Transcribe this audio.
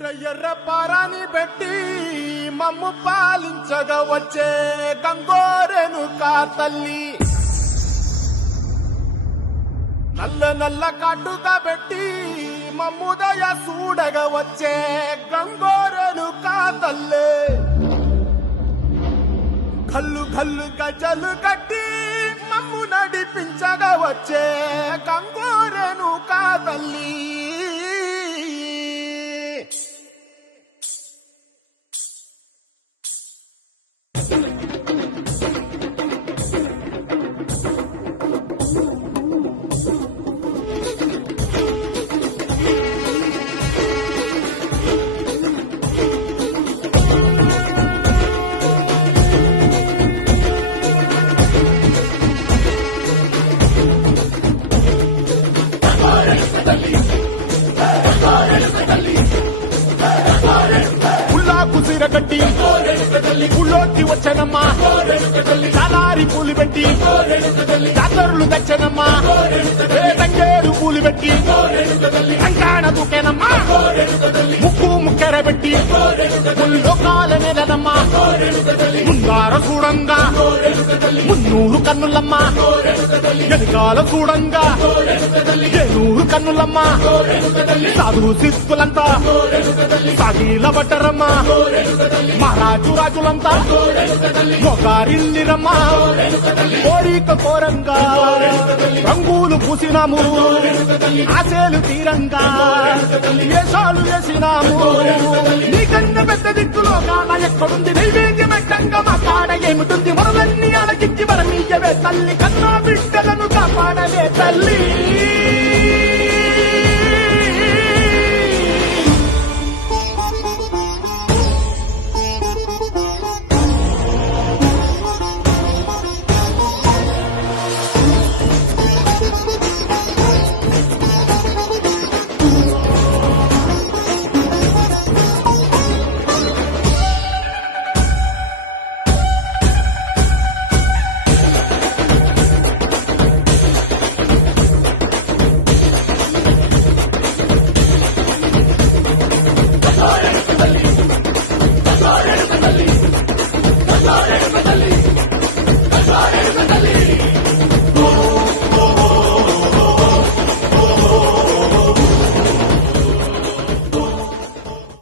ఎర్ర ఎర్ర పారాని పెట్టి మమ్ము పాలించగా వచ్చే గంగోరెను కా తల్లి, నల్ల నల్ల కాటుగా పెట్టి మమ్ముదయ చూడగా వచ్చే గంగోరెను కా తల్లి, కల్లు కల్లు గజలు కట్టి మమ్ము నడిపించగా వచ్చే గంగోరెను కా తల్లి. కుసిరగట్టి పుల్లోకి వచ్చనమ్మా, చాలారి పూలు పెట్టి జాతరులు తెచ్చనమ్మా, తంగేరు పూలు పెట్టి కంకాణ దూకేనమ్మా, ముక్కు ముక్కెర పెట్టి లోకాల నెలనమ్మా, ముందార చూడంగా మున్నూరు కన్నులమ్మా, ఎనకాల చూడంగా ఏనూరు కన్నులమ్మా, సాధు సిద్ధులంతా సాగిల బట్టరమ్మా, మహారాజు రాజులంతా మొగారిల్లిరమ్మా, కోరిక కోరంగా రంగులు పూసినాము, ఆశలు తీరంగా వేషాలు వేసినాము, నీకన్నా పెద్ద దిక్కులో కాల ఎక్కడుంది, నైవేద్యమంటంగా మా కాడ ఏమిటుంది, మనలన్నీ అలకించి వరమీయవే తల్లి, కన్నా బిడ్డలను కాపాడవే తల్లి.